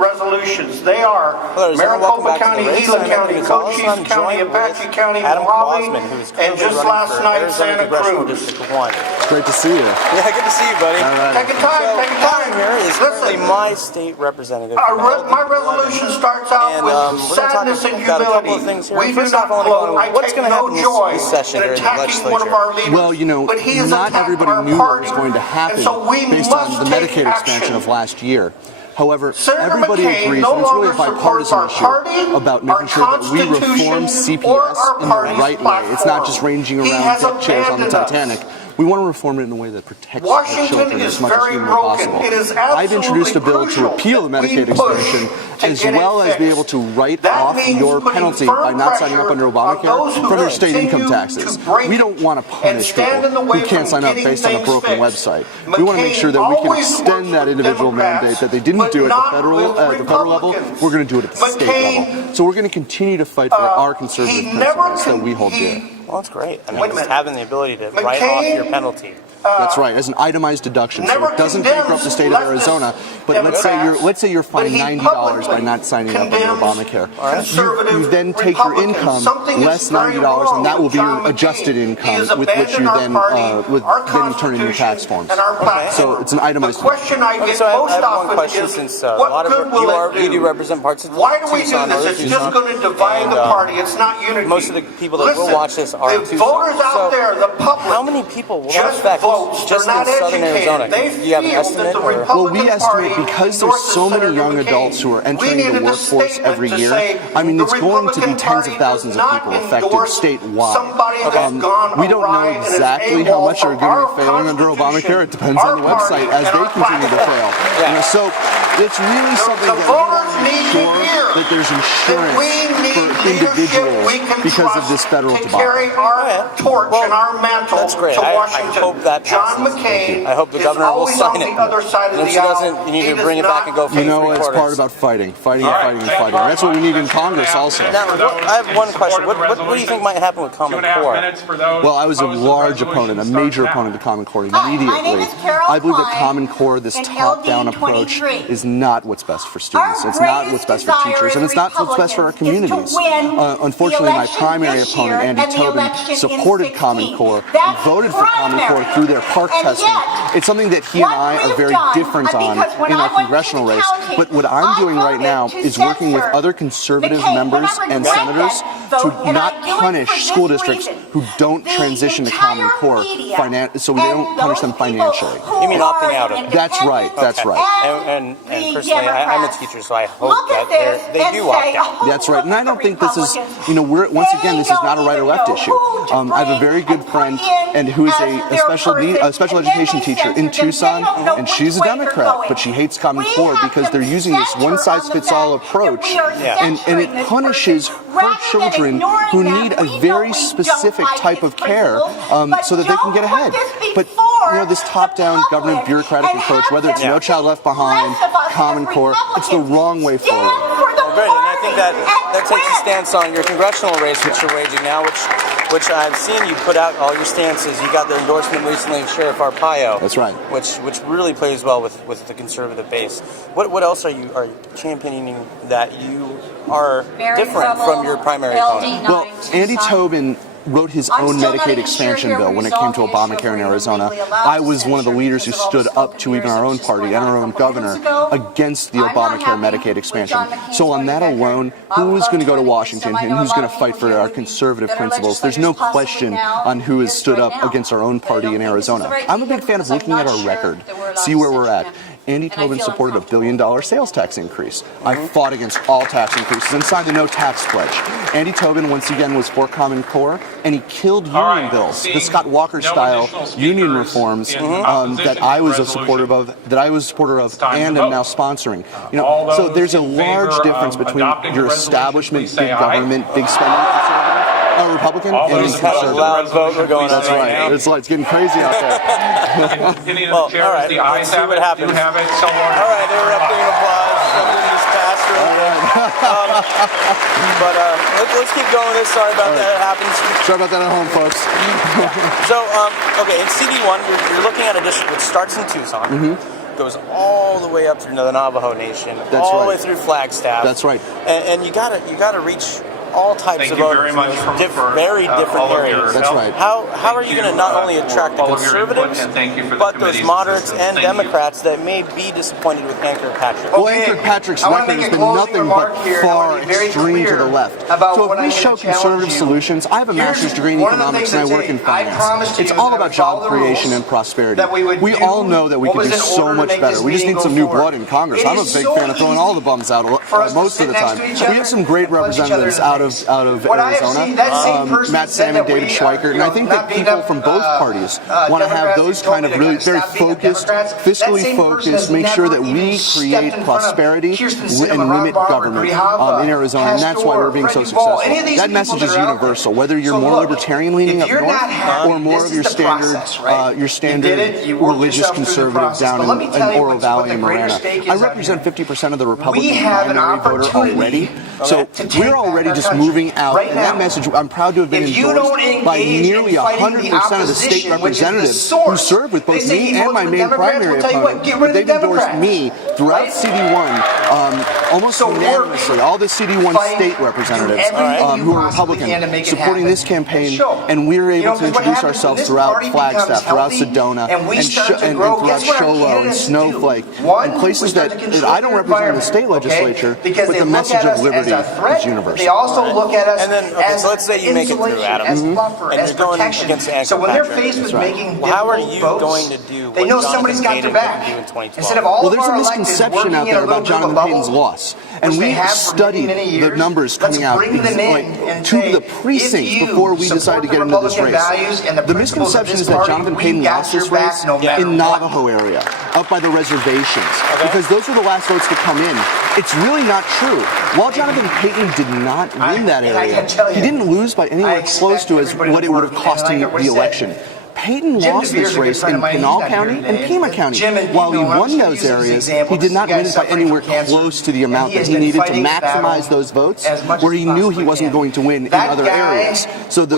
resolutions. They are Maricopa County, Gila County, Cochise County, Apache County, Mojave, and just last night, Santa Cruz. Great to see you. Yeah, good to see you, buddy. All right. Take your time, take your time. Here is currently my state representative. My resolution starts out with sadness and humility. We do not gloat. I take no joy in attacking one of our leaders. Well, you know, but he has not attacked everybody our knew party, what was going to happen and so we based must on the take Medicaid expansion action. of last year. However, Senator everybody McCain agrees, no and it's really a longer supports bipartisan our party, issue about making sure that we reform Constitution, or our CPS in the party's right way. It's not just platform. ranging He around has deck chairs on the abandoned us. Titanic. We want to reform it in a way that protects our Washington children is as much as very humanly broken. possible. It is I've introduced a bill to absolutely repeal the crucial Medicaid that we push expansion, to as get it well as be fixed. able to write That off means your putting penalty firm by not signing up pressure under on those Obamacare who from your state continue income to taxes. break We don't want to punish stand in the people way who can't from sign up getting based on a things broken fixed. website. We want to make sure that we can McCain extend always that individual worked with mandate that they Democrats, didn't do at but the federal not with level. Republicans. We're going to do it at the state McCain, level. So we're going to continue to fight for our conservative principles that we hold dear. Well, that's great. I Wait a mean, just minute. having the ability to write off your penalty. That's right, as an itemized deduction, so it doesn't bankrupt the state of Arizona. But let's say you're fined $90 by not signing up under Obamacare. You then take your income less $90, and that will be your adjusted income with which you then turn in your tax forms. So it's an itemized. The question I get So I most have one often question, is, since a what lot of good will it you do do? represent parts of Why do we do Tucson, this? Northern It's Tucson. just going to divide And, the party. It's not unity. Most of the people that will watch this are in the Tucson. voters out So there, the public, how many people will that just affect votes. just They're in not southern educated. Arizona? They Do you have an feel estimate? that the Or? Well, we Republican estimate Party because there's endorses so many Senator young McCain. adults who are We entering needed the a workforce statement every to year. say I mean, the it's going to be Republican tens of Party thousands does of not people affected endorse statewide. somebody that's gone We don't know awry and is exactly how AWOL much are for going to our be failing under Constitution, Obamacare. It depends on the our party, website as and they our continue to fail. platform. You know, so it's really something the that we want voters to make need to sure hear that there's insurance we need for leadership individuals we can because of trust this federal to debacle. carry our torch and our mantle That's great. to I Washington. hope that John passes. McCain I hope the is governor will always sign on it. the other side of And if the she aisle. doesn't, you need He to bring it does back and go not for You know, three it's quarters. part about fighting. That's what we need in Congress also. Now, I have one question. What do you think might happen with Common Core? Well, I was a large opponent, a major opponent of Common Core immediately. my name is Carol I believe that Klein, Common Core, this and top-down LD approach, 23. is not what's best for students. Our It's not what's best for greatest teachers, and it's not what's best for our Republicans communities. is to win Unfortunately, the my election primary this opponent, year Andy and the Tobin, election in supported 16. Common Core, That's voted for Common Core primary. through their park And testing. yet, It's something that he and what I are we've very done, different on because when in I our went to congressional the race. county, But what I'm I doing right voted now to is working with censor other conservative McCain, members and I and regret senators that vote, to and not I do it punish for this school districts reason. who don't The transition to Common entire Core media so we don't and punish them those people financially. who You mean are opting out of it? That's right, that's right. And the personally, I'm a Democrats teacher, so I hope look at this that they and do say, opt out. oh, That's right, and I look don't at think the this is, Republicans. once again, this is They not a right or don't left even issue. know who to I have a very bring good and friend, put in and who is as a their special person, and then education they teacher in censor them. Tucson, They don't know and which she's a way they're Democrat, going. but she hates Common We Core have because to they're using this censor one-size-fits-all on the fact approach, that we are and censoring it this punishes person. her Rather than children ignoring who them, need a we know very we specific don't like type his of care principles, so that they can get but ahead. don't put But this before this top-down the government public bureaucratic and approach, have whether it's them No Child Left think Behind, less of us Common as Core, it's the Republicans. wrong way Stand forward. for the Great, and I think that party and takes a win. stance on your congressional race, which you're waging now, which I've seen you put out all your stances. You got the endorsement recently of Sheriff Arpaio. That's right. Which really plays well with the conservative base. What else are you championing that you are different from your primary opponent? Well, Andy Tobin wrote his own Medicaid expansion bill when it came to Obamacare in Arizona. I was one of the leaders who stood up to even our own party and our own governor against the Obamacare Medicaid expansion. So on that alone, who is going to go to Washington and who's going to fight for our conservative principles? There's no question on who has stood up against our own party in Arizona. I'm a big fan of looking at our record, see where we're at. Andy Tobin supported a $1 billion sales tax increase. I fought against all tax increases and signed the no tax pledge. Andy Tobin, once again, was for Common Core, and he killed union bills, the Scott Walker-style union reforms that I was a supporter of, and am now sponsoring. So there's a large difference between your establishment, big government, big spending Republican and conservative. Loud vote we're going on. That's right. It's getting crazy out there. Well, all right. Let's see what happens. All right, they were up there in applause. Something just passed but let's keep going with this. Sorry about that. It happens. Sorry about that at home, folks. So, okay, in CD1, you're looking at a district which starts in Tucson, goes all the way up through the Navajo Nation, That's all right. the way through Flagstaff. That's right. And you gotta reach all types Thank of you voters very much in very different all of your areas. That's help. right. How are you going to not only attract the all of your input, conservatives, and thank you for the but those committee's moderates assistance. and Thank you. Democrats that may be disappointed with Andy Kirkpatrick? Well, Okay, Andy Kirkpatrick's I wanna record make has a been closing nothing remark but here, and I far wanna be very extreme to clear the left. about So what if I'm we gonna show challenge conservative you. solutions, I have a master's degree in One of the economics things and I work in that I finance. promised you It's that all we about would follow job the creation rules, and prosperity. that we would We do all know that we what could was do in so order to much make better. this We just meeting need go some new forward. blood in Congress. It I'm a is big so fan of throwing easy all the bums out for us to most of sit the next time. to each We other have some great and punch each other in representatives the out of face. What I have Arizona, seen, that same person Matt that said Sam and that David we, Schweikert, and I think that people from both parties want to have those kind of really very focused, fiscally focused, make sure that we create prosperity and limit government in Arizona, and that's why we're being so successful. That message is universal, whether you're more libertarian leaning up north or more of your standard religious conservative down in Oro Valley and Marana. I represent 50% of the Republican primary voter already, so we're already just moving out. And that message, I'm proud to have been endorsed by nearly 100% of the state representatives who serve with both me and my main primary opponent. They've endorsed me throughout CD1, almost unanimously, all the CD1 state representatives who are Republican, supporting this campaign, and we were able to introduce ourselves throughout Flagstaff, throughout Sedona, and throughout Show Low and Snowflake, and places that I don't represent in the state legislature, but the message of liberty is universal. They also look at us And then, as so let's say you make it through, insulation, Adam, as buffer, and as you're going protection. against Andy So when they're Kirkpatrick. faced with making Well, how are you difficult going votes, to do they what know Jonathan somebody's got their Payton back. didn't do in 2012? Instead of all Well, of there's a our electeds misconception working out in there a about little bit of a Jonathan bubble, Payton's loss. And which they we have for studied many the years. numbers coming Let's out bring them in and to say, the precincts if you before we support decided to the get into this Republican race. values and the The principles of misconception this is that party, Jonathan we Payton got lost your this back race no matter in what. Navajo area, up by the reservations, because those were the last votes to come in. It's really not true. While Jonathan Payton did not win that and I area, can tell you, he didn't lose by anywhere close to what it would have cost him the election. Payton lost this race in Pinal County and Pima County. While he won those areas, he did not win it by anywhere close to the amount that he needed to maximize those votes, where he knew he wasn't going to win in other areas. So the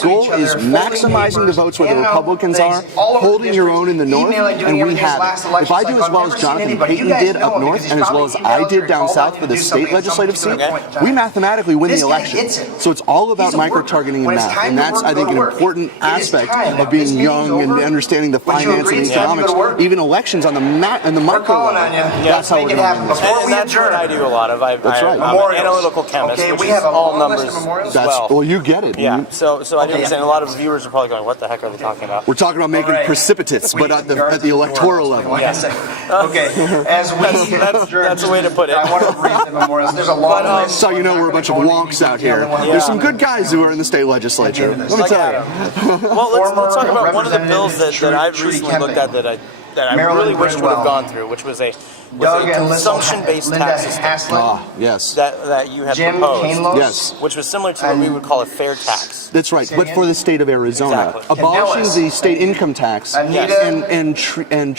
goal is maximizing the votes where the Republicans are, holding your own in the north, and we have it. If I do as well as Jonathan Payton did up north, and as well as I did down south for the state legislative seat, we mathematically win the election. So it's all about micro-targeting and math, and that's, I think, an important aspect of being young and understanding the finance and economics, even elections on the micro level. That's how we're going to win this. And that's what I do a lot of. That's right. I'm an analytical chemist, which is all numbers as well. Well, you get it. Yeah, so I do understand. A lot of viewers are probably going, what the heck are they talking about? We're talking about making precipitates, but at the electoral level. Yes. Okay, as we That's a way to put it. I want to read the memorials. There's a long list. So you know we're a bunch of wonks out here. There's some good guys who are in the state legislature. Let me tell you. Well, let's talk about one of the bills that I've recently looked at that I really wish would have gone through, which was a consumption-based tax system. Yes. That you had Jim proposed. Kainlos. Yes. Which was similar to what we would call a fair tax. That's right, but for the state of Arizona, Exactly. abolishing the state income tax and treating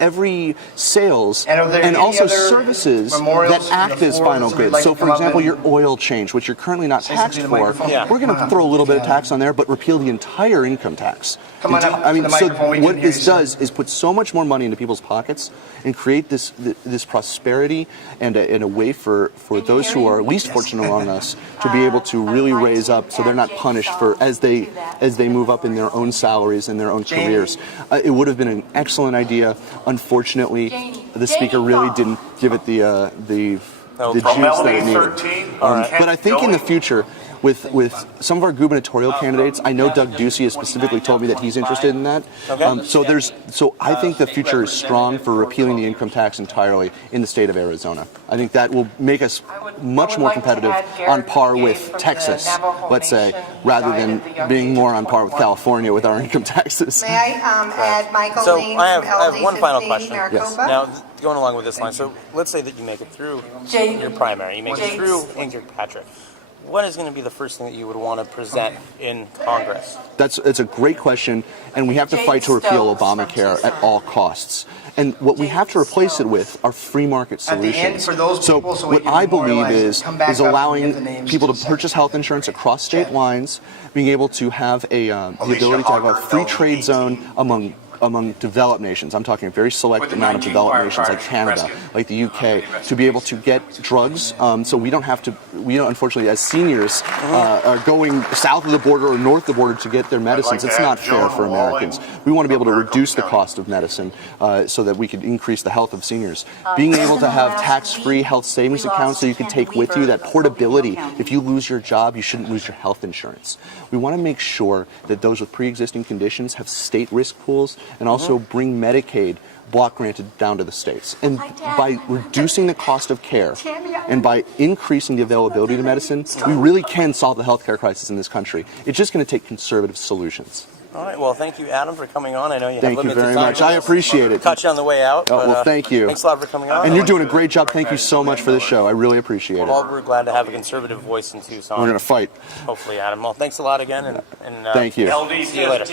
every sales and also services that act as final goods. So, for example, your oil change, which you're currently not taxed for, we're going to throw a little bit of tax on there, but repeal the entire income tax. I mean, so what this does is put so much more money into people's pockets and create this prosperity and a way for those who are least fortunate among us to be able to really raise up, so they're not punished for as they move up in their own salaries and their own careers. It would have been an excellent idea. Unfortunately, the speaker really didn't give it the juice that it needed. But I think in the future, with some of our gubernatorial candidates, I know Doug Ducey has specifically told me that he's interested in that. So I think the future is strong for repealing the income tax entirely in the state of Arizona. I think that will make us much more competitive, on par with Texas, let's say, rather than being more on par with California with our income taxes. May I add Michael So Lane I have from one final LD15 question. Maricopa? Now, going along with this line, so let's say that you make it through your primary, you make it through Andy Kirkpatrick. What is going to be the first thing that you would want to present in Congress? It's a great question, and we have to fight to repeal Obamacare at all costs. And what we have to replace it with are free market solutions. So what I believe is allowing people to purchase health insurance across state lines, being able to have the ability to have a free trade zone among among developed nations. I'm talking a very select amount of developed nations like Canada, like the UK, to be able to get drugs. So we don't have to, unfortunately, as seniors, are going south of the border or north of the border to get their medicines. It's not fair for Americans. We want to be able to reduce the cost of medicine so that we could increase the health of seniors. Being able to have tax-free health savings accounts so you can take with you that portability. If you lose your job, you shouldn't lose your health insurance. We want to make sure that those with pre-existing conditions have state risk pools and also bring Medicaid block granted down to the states. And by reducing the cost of care and by increasing the availability of medicine, we really can solve the healthcare crisis in this country. It's just going to take conservative solutions. All right. Well, thank you, Adam, for coming on. I know you have limited time. Thank you very much. I appreciate it. Caught you on the way out. Oh, well, thank you. Thanks a lot for coming on. And you're doing a great job. Thank you so much for this show. I really appreciate it. Well, we're glad to have a conservative voice in Tucson. We're going to fight. Hopefully, Adam. Well, thanks a lot again. And thank you. See you later.